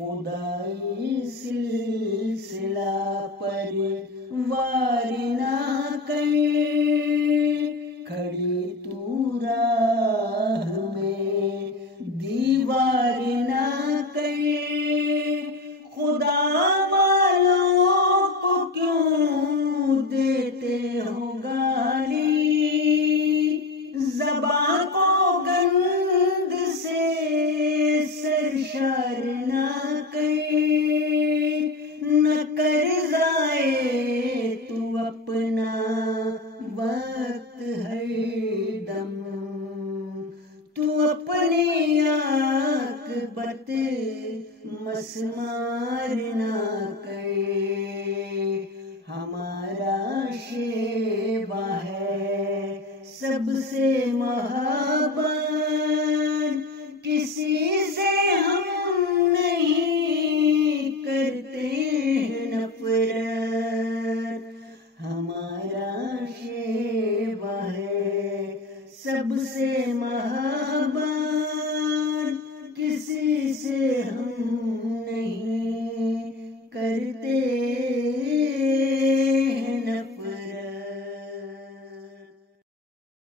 खुदाई सिलसिला पर वार ना कर, खड़ी तू राह में दीवार ना कर। खुदा वालों को क्यों देते हो गाली, ज़बां को गंद से सरशार ना कर। न कर जाए तू अपना वक्त हरदम, तू अपनी आक़िबत मसमार ना कर। हमारा शेवा है सबसे महाबत, किसी से हम नहीं करते नफरत। हमारा शेवा है सबसे महाबत, किसी से हम नहीं करते